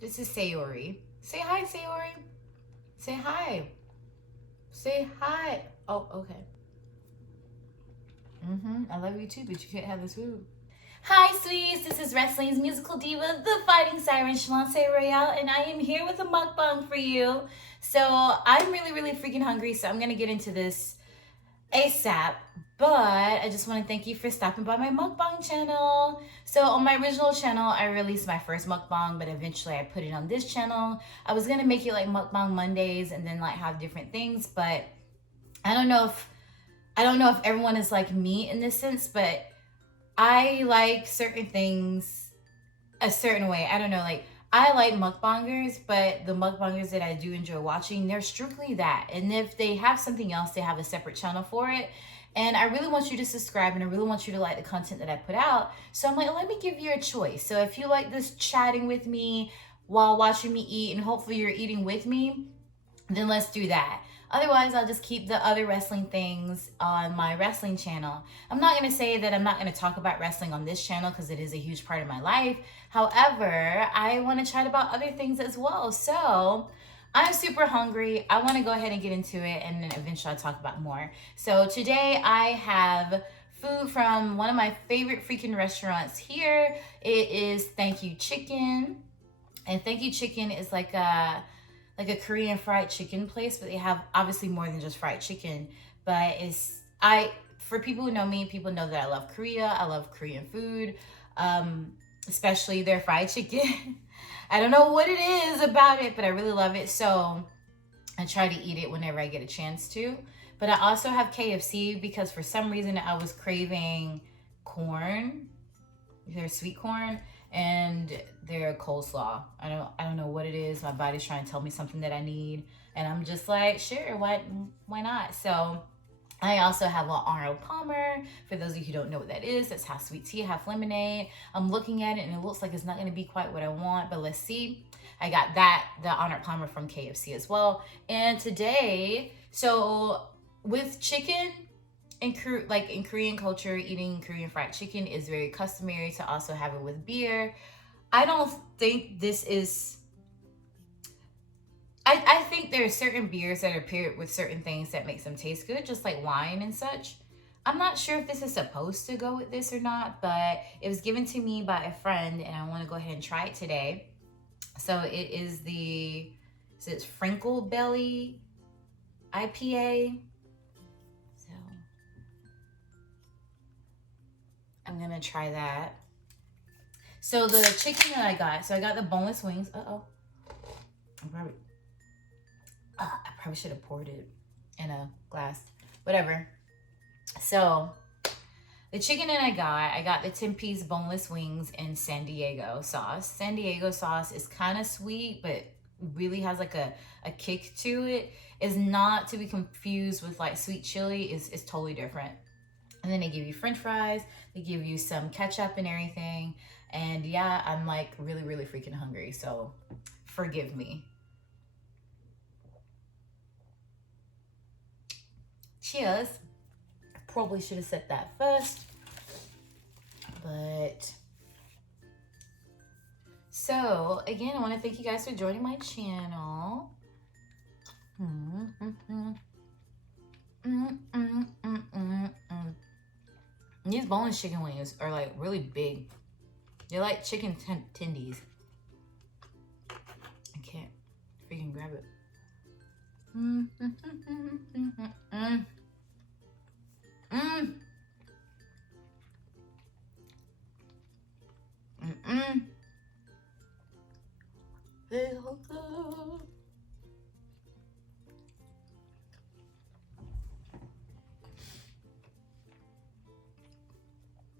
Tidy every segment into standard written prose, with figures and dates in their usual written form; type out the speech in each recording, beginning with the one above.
This is Sayori. Say hi, Sayori. Say hi. Say hi. Oh, okay. I love you too, but you can't have this food. Hi, sweeties. This is wrestling's musical diva, the Fighting Siren, Shaloncé Royale, and I am here with a mukbang for you. So I'm really freaking hungry, so I'm gonna get into this ASAP. But I just want to thank you for stopping by my mukbang channel. So on my original channel, I released my first mukbang, but eventually I put it on this channel. I was gonna make it like mukbang Mondays and then like have different things, but I don't know if everyone is like me in this sense, but I like certain things a certain way. I don't know, like I like mukbangers, but the mukbangers that I do enjoy watching, they're strictly that. And if they have something else, they have a separate channel for it. And I really want you to subscribe and I really want you to like the content that I put out. So I'm like, let me give you a choice. So if you like this chatting with me while watching me eat and hopefully you're eating with me, then let's do that. Otherwise, I'll just keep the other wrestling things on my wrestling channel. I'm not going to say that I'm not going to talk about wrestling on this channel because it is a huge part of my life. However, I want to chat about other things as well. So I'm super hungry. I want to go ahead and get into it, and then eventually I'll talk about more. So today I have food from one of my favorite freaking restaurants here. It is ThankU Chicken. And ThankU Chicken is like a Korean fried chicken place, but they have obviously more than just fried chicken. But for people who know me, people know that I love Korea. I love Korean food, especially their fried chicken. I don't know what it is about it, but I really love it. So I try to eat it whenever I get a chance to. But I also have KFC because for some reason I was craving corn, their sweet corn, and their coleslaw. I don't know what it is. My body's trying to tell me something that I need, and I'm just like, sure, why not? So I also have an Arnold Palmer. For those of you who don't know what that is, that's half sweet tea, half lemonade. I'm looking at it and it looks like it's not going to be quite what I want, but let's see. I got the Arnold Palmer from KFC as well. And today, so with chicken, in Korean culture, eating Korean fried chicken is very customary to also have it with beer. I don't think this is... I think there are certain beers that are paired with certain things that makes them taste good, just like wine and such. I'm not sure if this is supposed to go with this or not, but it was given to me by a friend and I want to go ahead and try it today. So it is it's Frinkle Belly IPA. So I'm gonna try that. So the chicken that I got the boneless wings. I probably should have poured it in a glass. Whatever. So the chicken that I got the 10-piece boneless wings in San Diego sauce. San Diego sauce is kind of sweet, but really has like a kick to it. It's not to be confused with like sweet chili. It's totally different. And then they give you french fries. They give you some ketchup and everything. And yeah, I'm like really freaking hungry. So forgive me. Cheers. Probably should have said that first. But so again, I want to thank you guys for joining my channel. These boneless chicken wings are like really big. They're like chicken tendies. I can't freaking grab it. They're so good.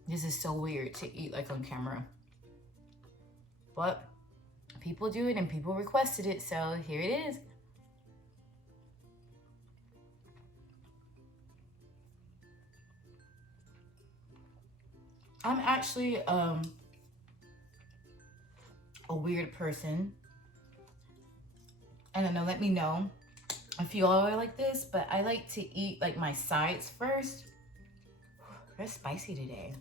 This is so weird to eat like on camera, but people do it and people requested it, so here it is. I'm actually a weird person. I don't know, let me know if you all are like this, but I like to eat like my sides first. They're spicy today.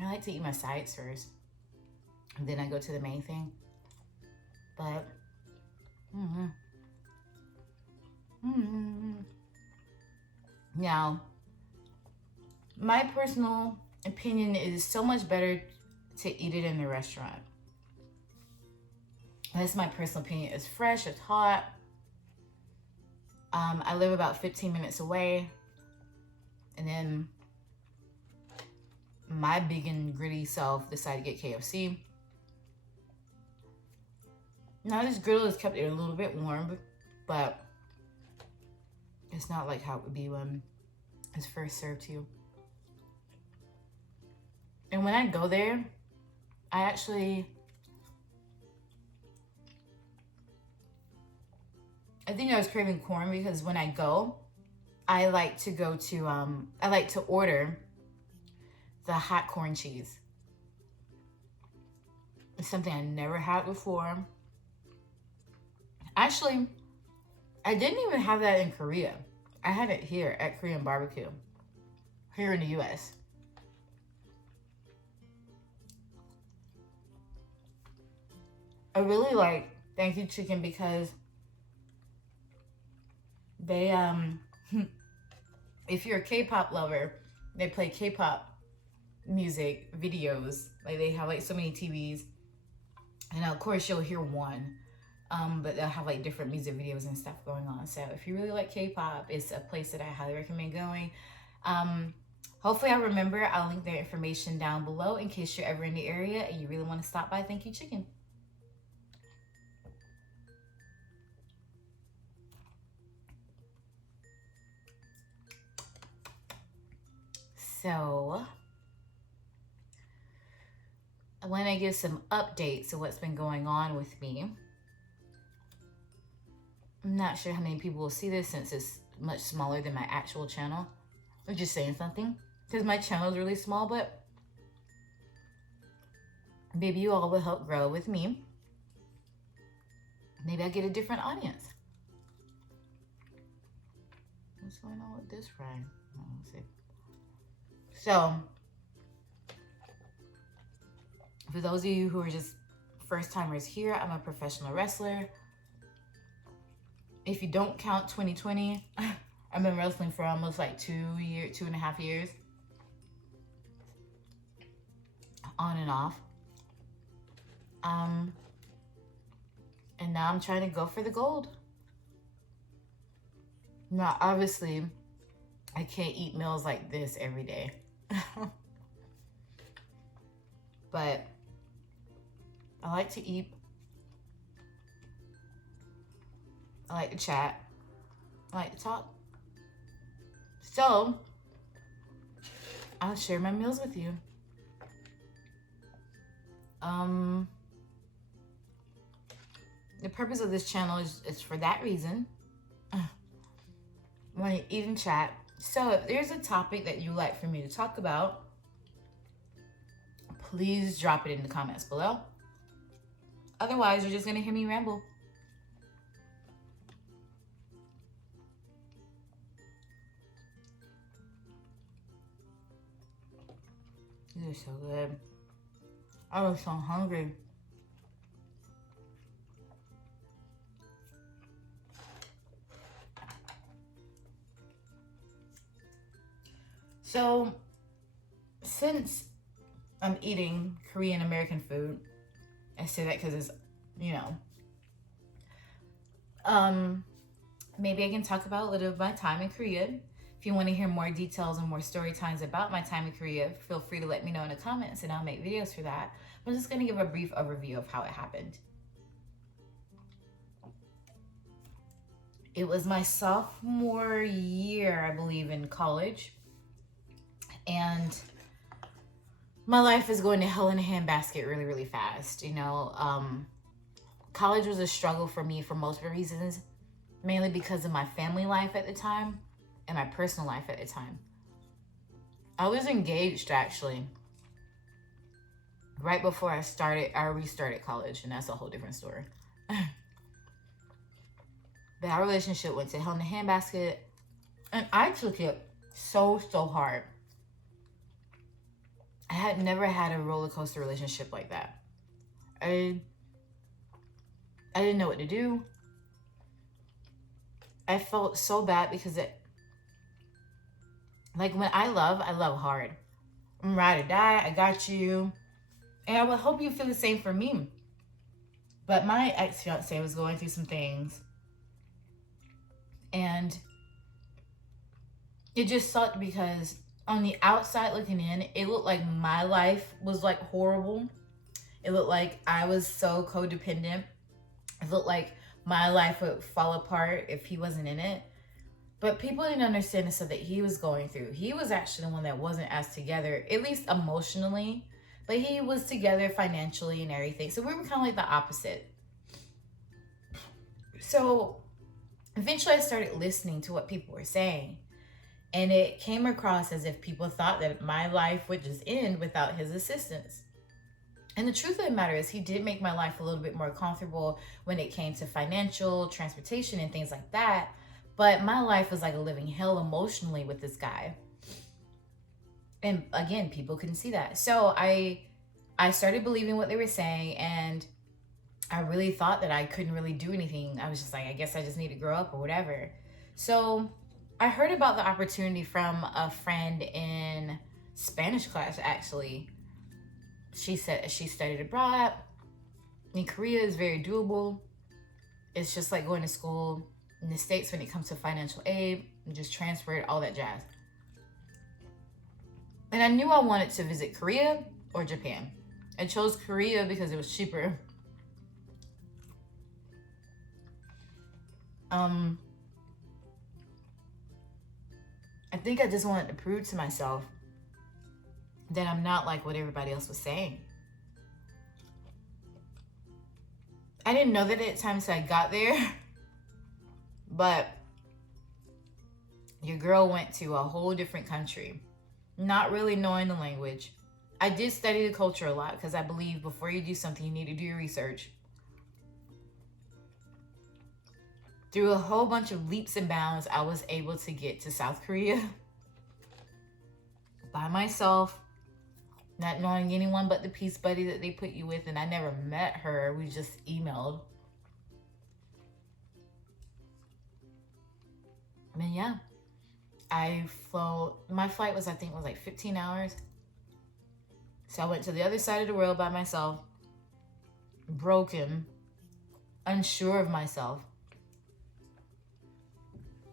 I like to eat my sides first. And then I go to the main thing. But, now, my personal opinion is so much better to eat it in the restaurant. That's my personal opinion. It's fresh, it's hot. I live about 15 minutes away. And then my big and gritty self decided to get KFC. Now this grill has kept it a little bit warm, but it's not like how it would be when it's first served to you. And when I go there, I think I was craving corn because when I go, I like to order the hot corn cheese. It's something I never had before. Actually, I didn't even have that in Korea. I had it here at Korean barbecue, here in the US. I really like ThankU chicken because they, if you're a K-pop lover, they play K-pop music videos. Like they have like so many TVs, and of course you'll hear one, but they'll have like different music videos and stuff going on. So if you really like K-pop, it's a place that I highly recommend going. Hopefully I'll remember. I'll link their information down below in case you're ever in the area and you really want to stop by ThankU Chicken. So I want to give some updates of what's been going on with me. I'm not sure how many people will see this since it's much smaller than my actual channel. I'm just saying something because my channel is really small, but maybe you all will help grow with me. Maybe I'll get a different audience. What's going on with this fry? Let's see. So, for those of you who are just first timers here, I'm a professional wrestler. If you don't count 2020, I've been wrestling for almost like 2.5 years. On and off. And now I'm trying to go for the gold. Now, obviously, I can't eat meals like this every day. But I like to eat. I like to chat. I like to talk. So, I'll share my meals with you. The purpose of this channel is for that reason. Want to eat and chat. So if there's a topic that you'd like for me to talk about, please drop it in the comments below. Otherwise, you're just going to hear me ramble. These are so good. I was so hungry. So, since I'm eating Korean American food, I say that because it's, maybe I can talk about a little of my time in Korea. If you want to hear more details and more story times about my time in Korea, feel free to let me know in the comments and I'll make videos for that. I'm just going to give a brief overview of how it happened. It was my sophomore year, I believe, in college. And my life is going to hell in a handbasket really, really fast. College was a struggle for me for multiple reasons, mainly because of my family life at the time and my personal life at the time. I was engaged, actually, right before I restarted college, and that's a whole different story. But our relationship went to hell in a handbasket, and I took it so hard. I had never had a roller coaster relationship like that. I didn't know what to do. I felt so bad because like when I love hard. I'm ride or die, I got you. And I would hope you feel the same for me. But my ex-fiance was going through some things. And it just sucked because on the outside looking in, it looked like my life was like horrible. It looked like I was so codependent. It looked like my life would fall apart if he wasn't in it. But people didn't understand the stuff that he was going through. He was actually the one that wasn't as together, at least emotionally. But he was together financially and everything. So we were kind of like the opposite. So eventually I started listening to what people were saying. And it came across as if people thought that my life would just end without his assistance. And the truth of the matter is he did make my life a little bit more comfortable when it came to financial, transportation, and things like that. But my life was like a living hell emotionally with this guy. And again, people couldn't see that. So I started believing what they were saying, and I really thought that I couldn't really do anything. I was just like, I guess I just need to grow up or whatever. So I heard about the opportunity from a friend in Spanish class, actually. She said she studied abroad. In Korea is very doable. It's just like going to school in the States when it comes to financial aid. And just transfer it, all that jazz. And I knew I wanted to visit Korea or Japan. I chose Korea because it was cheaper. I think I just wanted to prove to myself that I'm not like what everybody else was saying. I didn't know that at times I got there, but your girl went to a whole different country, not really knowing the language. I did study the culture a lot because I believe before you do something, you need to do your research. Through a whole bunch of leaps and bounds, I was able to get to South Korea by myself, not knowing anyone but the peace buddy that they put you with, and I never met her. We just emailed. And yeah, my flight was, I think, was like 15 hours. So I went to the other side of the world by myself, broken, unsure of myself.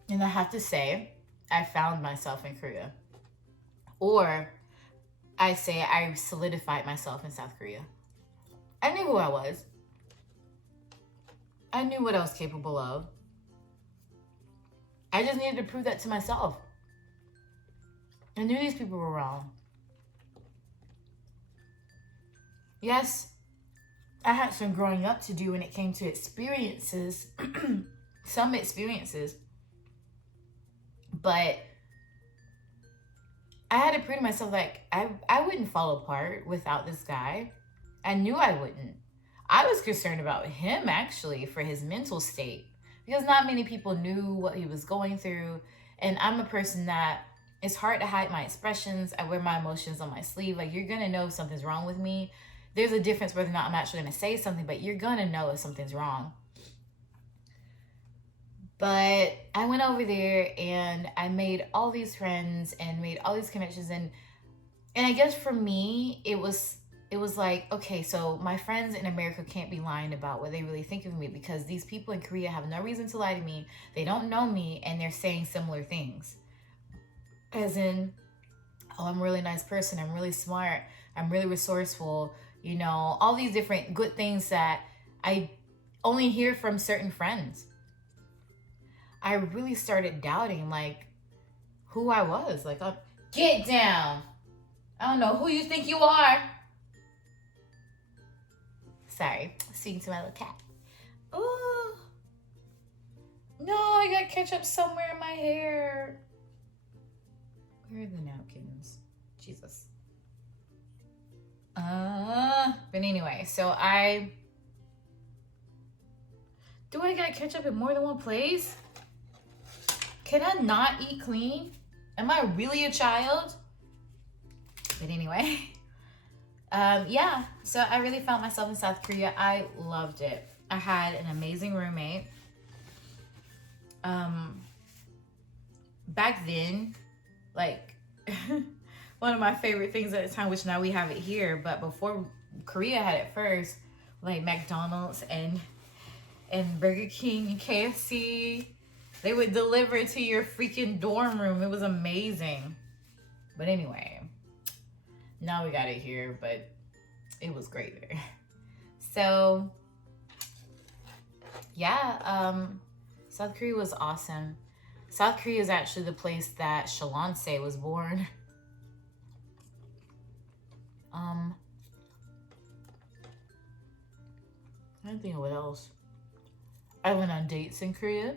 And I have to say, I found myself in Korea. Or I say I solidified myself in South Korea. I knew who I was. I knew what I was capable of. I just needed to prove that to myself. I knew these people were wrong. Yes, I had some growing up to do when it came to experiences, some experiences. But I had to prove to myself, like, I wouldn't fall apart without this guy. I knew I wouldn't. I was concerned about him, actually, for his mental state. Because not many people knew what he was going through. And I'm a person that it's hard to hide my expressions. I wear my emotions on my sleeve. Like, you're going to know if something's wrong with me. There's a difference whether or not I'm actually going to say something, but you're going to know if something's wrong. But I went over there and I made all these friends and made all these connections. And I guess for me, it was like, okay, so my friends in America can't be lying about what they really think of me, because these people in Korea have no reason to lie to me. They don't know me, and they're saying similar things. As in, oh, I'm a really nice person. I'm really smart. I'm really resourceful. You know, all these different good things that I only hear from certain friends. I really started doubting, like, who I was. Like, get down. I don't know who you think you are. Sorry, speaking to my little cat. Oh, no, I got ketchup somewhere in my hair. Where are the napkins? Jesus. But anyway, so do I got ketchup in more than one place? Can I not eat clean? Am I really a child? But anyway, Yeah, so I really found myself in South Korea. I loved it. I had an amazing roommate. Back then, like, one of my favorite things at the time, which now we have it here, but before Korea had it first, like McDonald's and Burger King and KFC, they would deliver it to your freaking dorm room. It was amazing. But anyway, now we got it here, but it was great there. So yeah, South Korea was awesome. South Korea is actually the place that Shaloncé was born. I don't think of what else. I went on dates in Korea.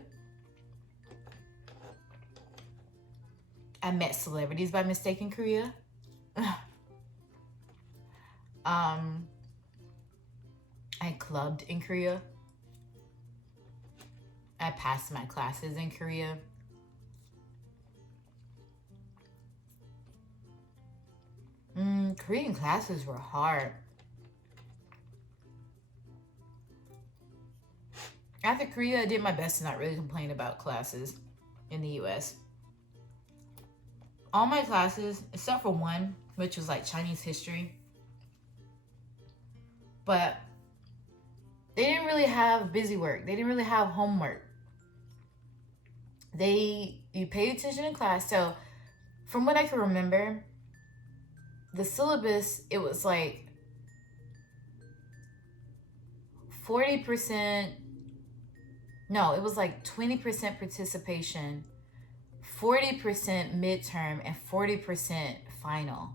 I met celebrities by mistake in Korea. I clubbed in Korea. I passed my classes in Korea. Korean classes were hard. After Korea, I did my best to not really complain about classes in the US. All my classes, except for one, which was like Chinese history, but they didn't really have busy work. They didn't really have homework. You paid attention in class. So from what I can remember, the syllabus, it was like 40%, no, it was like 20% participation, 40% midterm, and 40% final.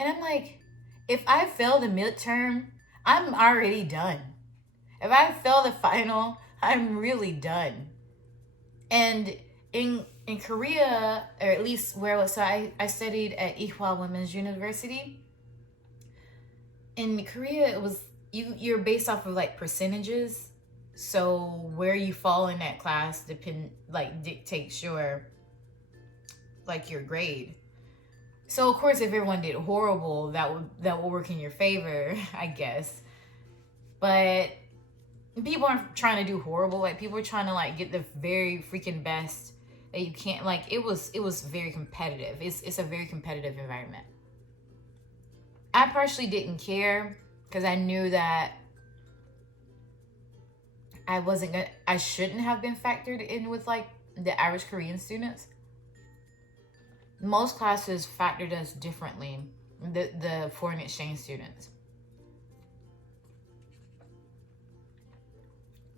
And I'm like, if I fail the midterm, I'm already done. If I fail the final, I'm really done. And in Korea, or at least where I was, so I studied at Ewha Women's University. In Korea, it was you're based off of like percentages. So where you fall in that class dictates your grade. So of course, if everyone did horrible, that would work in your favor, I guess. But people aren't trying to do horrible. Like, people are trying to like get the very freaking best that you can't. Like, it was very competitive. It's a very competitive environment. I partially didn't care because I knew that I shouldn't have been factored in with like the average Korean students. Most classes factored us differently, the foreign exchange students.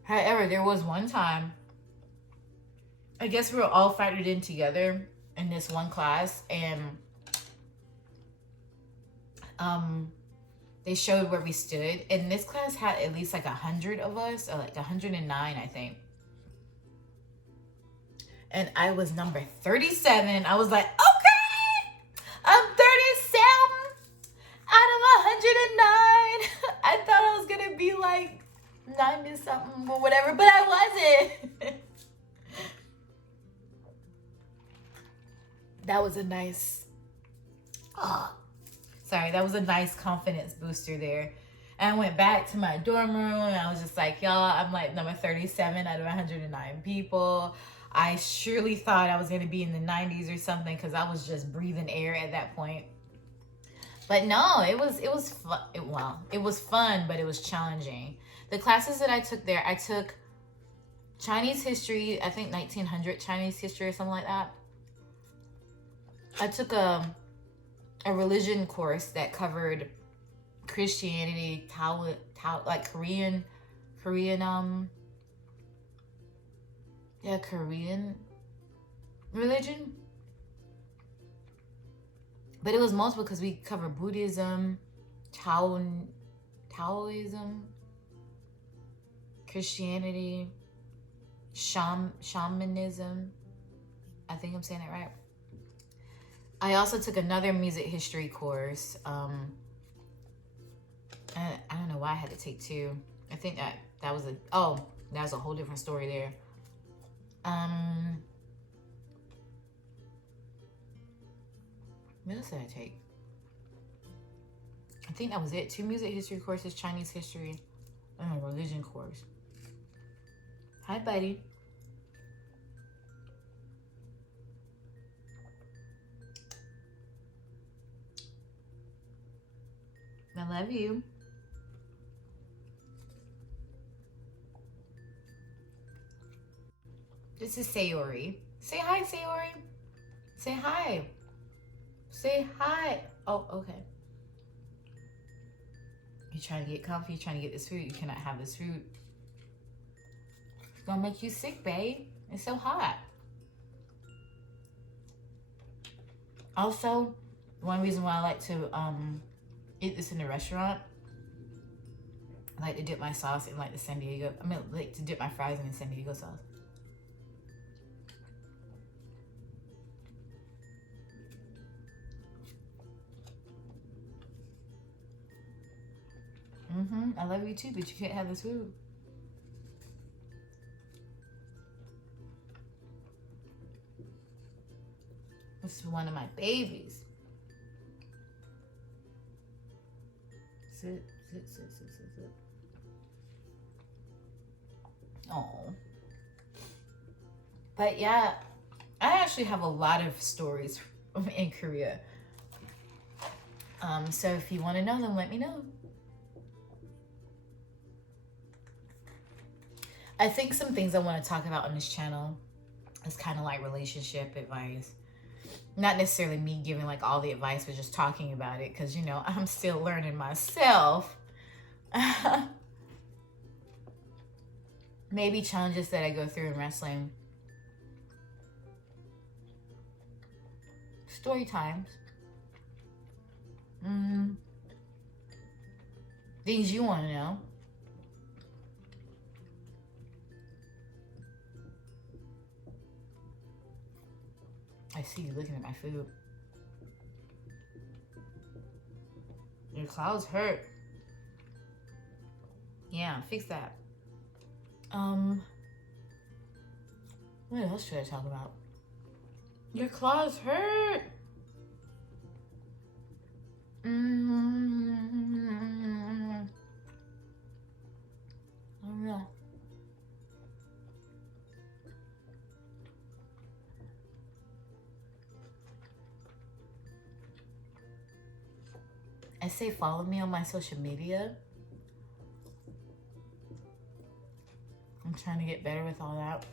However, there was one time, I guess we were all factored in together in this one class, and they showed where we stood. And this class had at least like 100 of us, or like 109, I think. And I was number 37. I was like, okay, I'm 37 out of 109. I thought I was gonna be like 90 something or whatever, but I wasn't. That was a nice, that was a nice confidence booster there. And I went back to my dorm room and I was just like, y'all, I'm like number 37 out of 109 people. I surely thought I was going to be in the 90s or something, because I was just breathing air at that point. But no, it was fun. It was fun, but it was challenging. The classes that I took there, I took Chinese history, I think 1900 Chinese history or something like that. I took a religion course that covered Christianity, like Korean religion. But it was mostly because we covered Buddhism, Taoism, Christianity, shamanism. I think I'm saying it right. I also took another music history course. I don't know why I had to take two. I think that was a whole different story there. What else did I take? I think that was it. 2 music history courses, Chinese history, and a religion course. Hi, buddy. I love you. This is Sayori. Say hi, Sayori. Say hi. Say hi. Oh, okay. You're trying to get comfy, you're trying to get this food. You cannot have this food. It's gonna make you sick, babe. It's so hot. Also, one reason why I like to eat this in the restaurant, I like to dip my sauce in like the San Diego, I like to dip my fries in the San Diego sauce. I love you too, but you can't have this food. This is one of my babies. Sit, sit, sit, sit, sit, sit. Oh. But yeah, I actually have a lot of stories in Korea. So if you want to know them, let me know. I think some things I want to talk about on this channel is kind of like relationship advice. Not necessarily me giving like all the advice, but just talking about it, because, you know, I'm still learning myself. Maybe challenges that I go through in wrestling. Story times. Things you want to know. I see you looking at my food. Your claws hurt. Yeah, fix that. What else should I talk about? Your claws hurt. Oh no. I say follow me on my social media. I'm trying to get better with all that.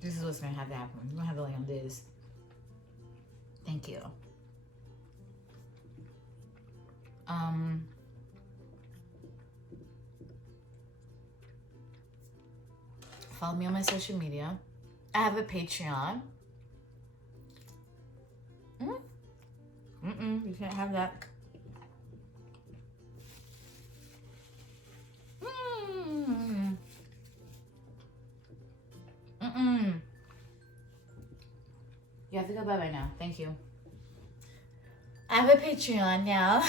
This is what's gonna have to happen. You're gonna have to lay on this. Thank you. Follow me on my social media. I have a Patreon. You can't have that. You have to go bye-bye now. Thank you. I have a Patreon now.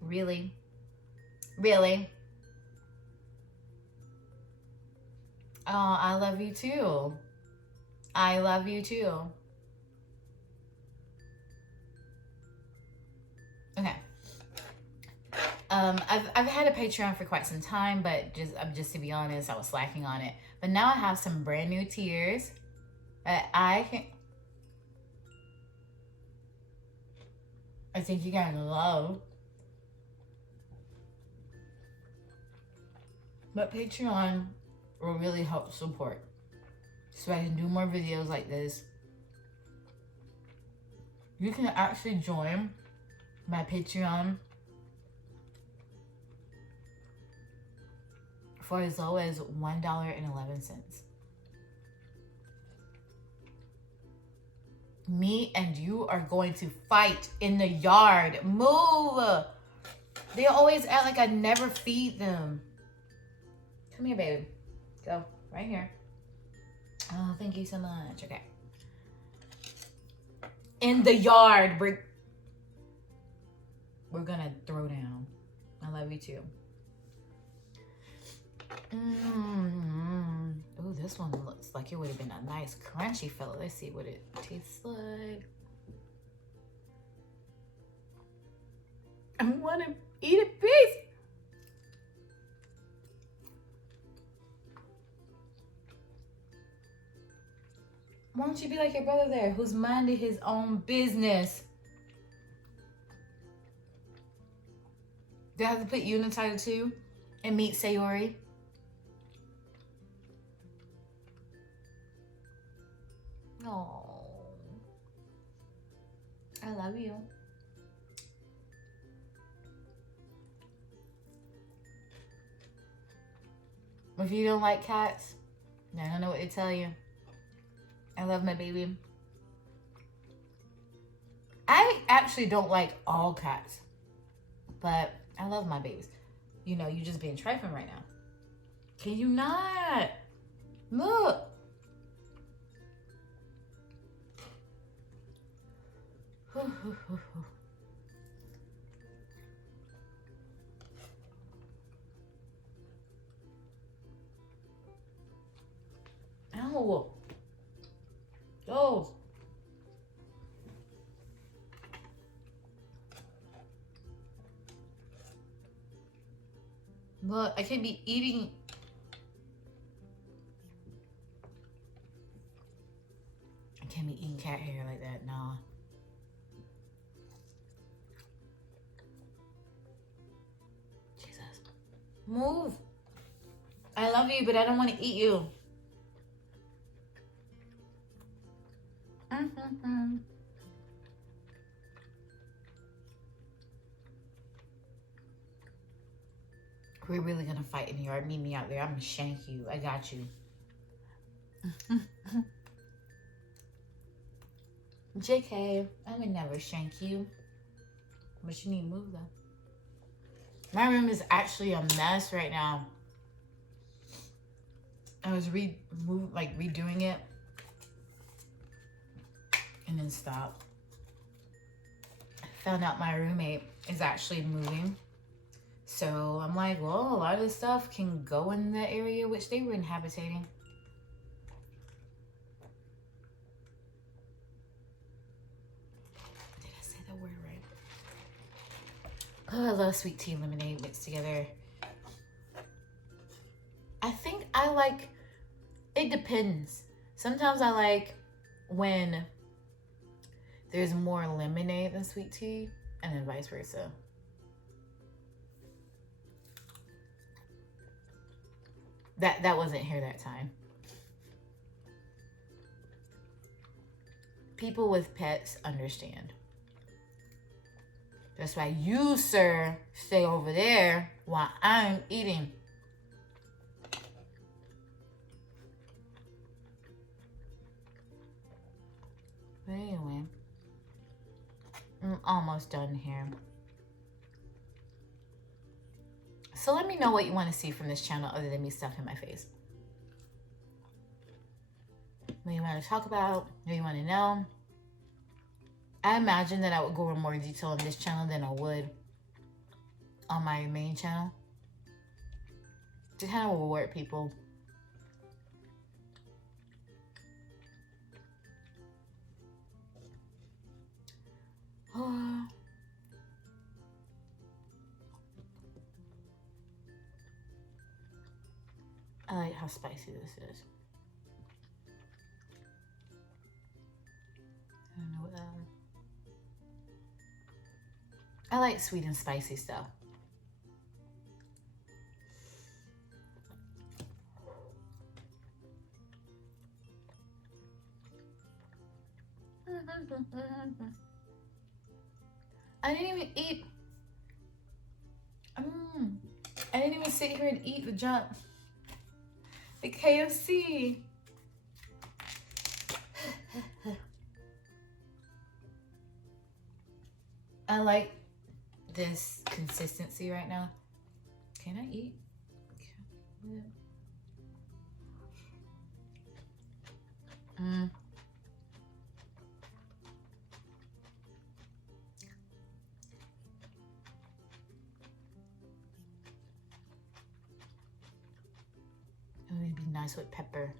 Really? Really? Oh, I love you too. I love you too. Okay. I've had a Patreon for quite some time, but just to be honest, I was slacking on it. But now I have some brand new tiers that I think you guys love. But Patreon will really help support, so I can do more videos like this. You can actually join my Patreon for as low as $1.11. Me and you are going to fight in the yard. Move! They always act like I never feed them. Come here, baby. Go. Right here. Oh, thank you so much. Okay. In the yard. We're gonna throw down. I love you too. Ooh, Oh, this one looks like it would have been a nice crunchy fillet. Let's see what it tastes like. I want to eat a piece. Why don't you be like your brother there, who's minding his own business? Do I have to put you in the title too? And meet Sayori? Oh, I love you. If you don't like cats, I don't know what to tell you. I love my baby. I actually don't like all cats, but I love my babies. You know, you just being trifling right now. Can you not? Look. Ow. Oh. Look, I can't be eating. I can't be eating cat hair like that, nah. Jesus. Move. I love you, but I don't want to eat you. We're really gonna fight in the yard. Meet me out there. I'm gonna shank you. I got you. JK, I would never shank you. But you need to move though. My room is actually a mess right now. I was redoing it and then stopped. Found out my roommate is actually moving. So I'm like, well, a lot of this stuff can go in the area which they were inhabiting. Did I say that word right? Oh, I love sweet tea and lemonade mixed together. I think I like, it depends. Sometimes I like when there's more lemonade than sweet tea, and then vice versa. That wasn't here that time. People with pets understand. That's why you, sir, stay over there while I'm eating. But anyway, I'm almost done here. So let me know what you want to see from this channel other than me stuffing my face. What you want to talk about, what you want to know. I imagine that I would go in more detail on this channel than I would on my main channel. To kind of reward people. Oh. I like how spicy this is. I don't know what that is. I like sweet and spicy stuff. I didn't even eat. I didn't even sit here and eat the junk. The KFC. I like this consistency right now. Can I eat? It would be nice nice with pepper.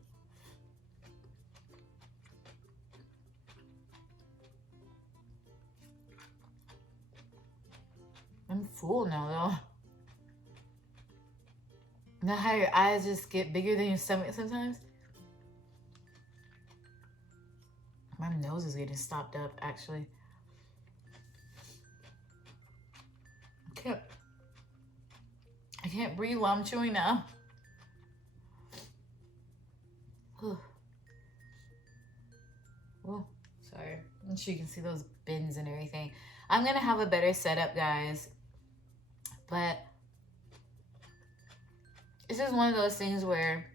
I'm full now though. Know how your eyes just get bigger than your stomach sometimes? My nose is getting stopped up actually. I can't breathe while I'm chewing now. Oh, sorry. I'm sure you can see those bins and everything. I'm gonna have a better setup, guys. But it's just one of those things where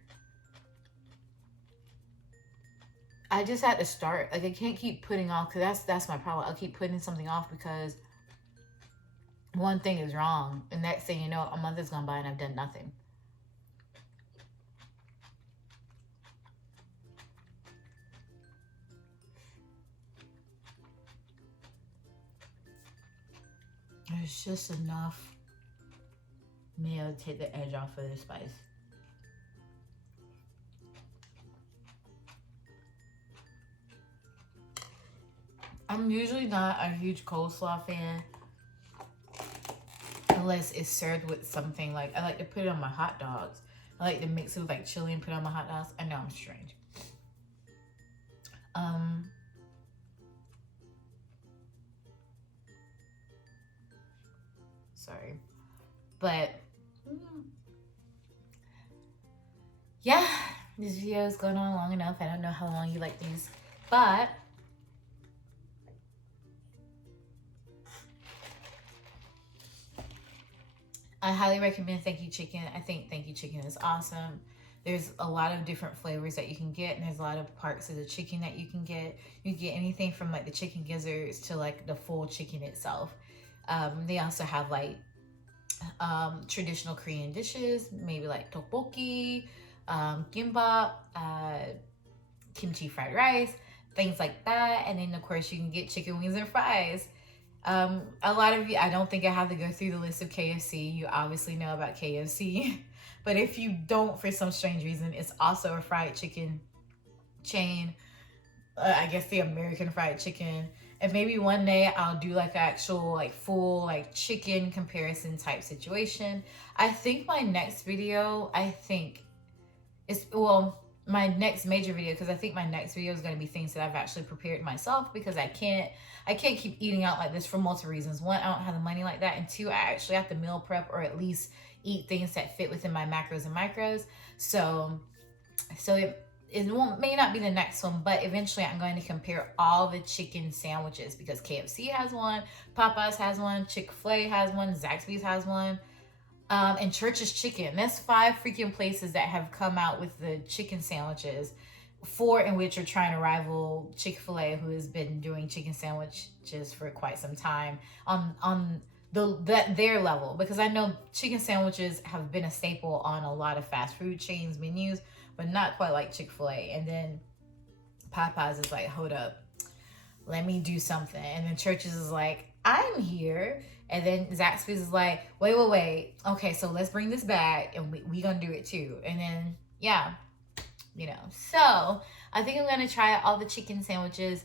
I just had to start. Like, I can't keep putting off, because that's my problem. I'll keep putting something off because one thing is wrong. And next thing you know, a month has gone by and I've done nothing. There's just enough mayo to take the edge off of the spice. I'm usually not a huge coleslaw fan unless it's served with something. Like, I like to put it on my hot dogs. I like to mix it with like chili and put it on my hot dogs. I know I'm strange. Sorry. But yeah, this video is going on long enough. I don't know how long you like these, but I highly recommend ThankU Chicken. I think ThankU Chicken is awesome. There's a lot of different flavors that you can get, and there's a lot of parts of the chicken that you can get. You can get anything from like the chicken gizzards to like the full chicken itself. They also have like traditional Korean dishes, maybe like tteokbokki, gimbap, kimchi fried rice, things like that. And then of course you can get chicken wings and fries. A lot of you, I don't think I have to go through the list of KFC. You obviously know about KFC. But if you don't, for some strange reason, it's also a fried chicken chain. I guess the American fried chicken. And maybe one day I'll do like an actual like full like chicken comparison type situation. I think my next video, my next major video, because I think my next video is going to be things that I've actually prepared myself, because I can't keep eating out like this for multiple reasons. One, I don't have the money like that, and two, I actually have to meal prep or at least eat things that fit within my macros and micros. So it may not be the next one, but eventually I'm going to compare all the chicken sandwiches, because KFC has one, Popeyes has one, Chick-fil-A has one, Zaxby's has one, and Church's Chicken. That's 5 freaking places that have come out with the chicken sandwiches, 4 in which are trying to rival Chick-fil-A, who has been doing chicken sandwiches for quite some time on their level, because I know chicken sandwiches have been a staple on a lot of fast food chains menus, but not quite like Chick-fil-A. And then Popeyes is like, hold up, let me do something. And then Church's is like, I'm here. And then Zaxby's is like, wait. Okay, so let's bring this back, and we gonna do it too. And then, yeah, you know. So I think I'm gonna try all the chicken sandwiches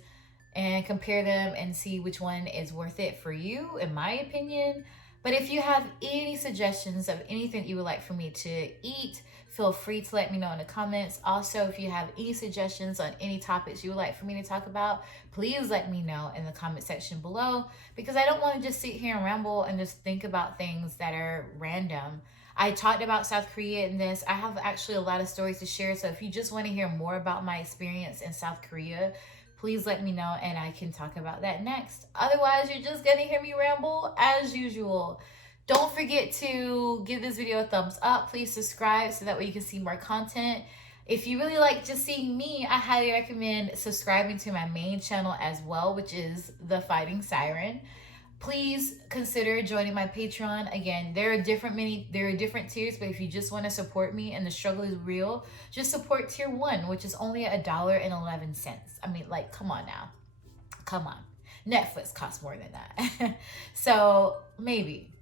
and compare them and see which one is worth it for you, in my opinion. But if you have any suggestions of anything you would like for me to eat, feel free to let me know in the comments. Also, if you have any suggestions on any topics you would like for me to talk about, please let me know in the comment section below, because I don't want to just sit here and ramble and just think about things that are random. I talked about South Korea in this. I have actually a lot of stories to share, so if you just want to hear more about my experience in South Korea, please let me know and I can talk about that next. Otherwise, you're just gonna hear me ramble as usual. Don't forget to give this video a thumbs up. Please subscribe so that way you can see more content. If you really like just seeing me, I highly recommend subscribing to my main channel as well, which is TheFightingSiren. Please consider joining my Patreon. Again, there are different tiers, but if you just want to support me and the struggle is real, just support tier 1, which is only $1.11. I mean, like, come on now. Come on. Netflix costs more than that. So maybe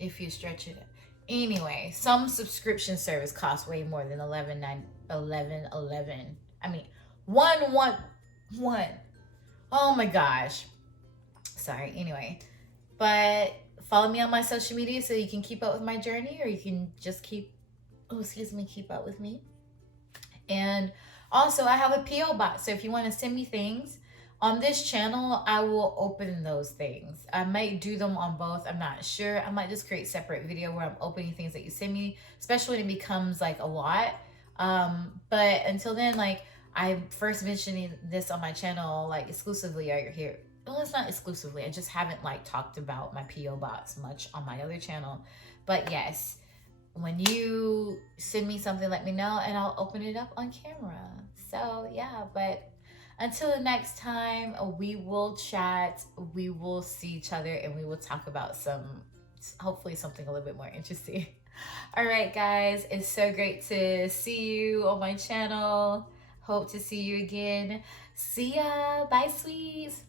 if you stretch it. Anyway, some subscription service costs way more than $11.11. 1111. I mean, 111. Oh my gosh. Sorry. Anyway, but follow me on my social media so you can keep up with my journey, or you can just keep up with me. And also, I have a PO box, so if you want to send me things on this channel, I will open those things. I might do them on both. I'm not sure. I might just create separate video where I'm opening things that you send me, especially when it becomes like a lot. But until then, like, I'm first mentioning this on my channel, like, exclusively right here. Well, it's not exclusively. I just haven't like talked about my PO box much on my other channel. But yes, when you send me something, let me know and I'll open it up on camera. So yeah, but until the next time, we will chat, we will see each other, and we will talk about hopefully something a little bit more interesting. All right, guys, it's so great to see you on my channel. Hope to see you again. See ya. Bye, sweets.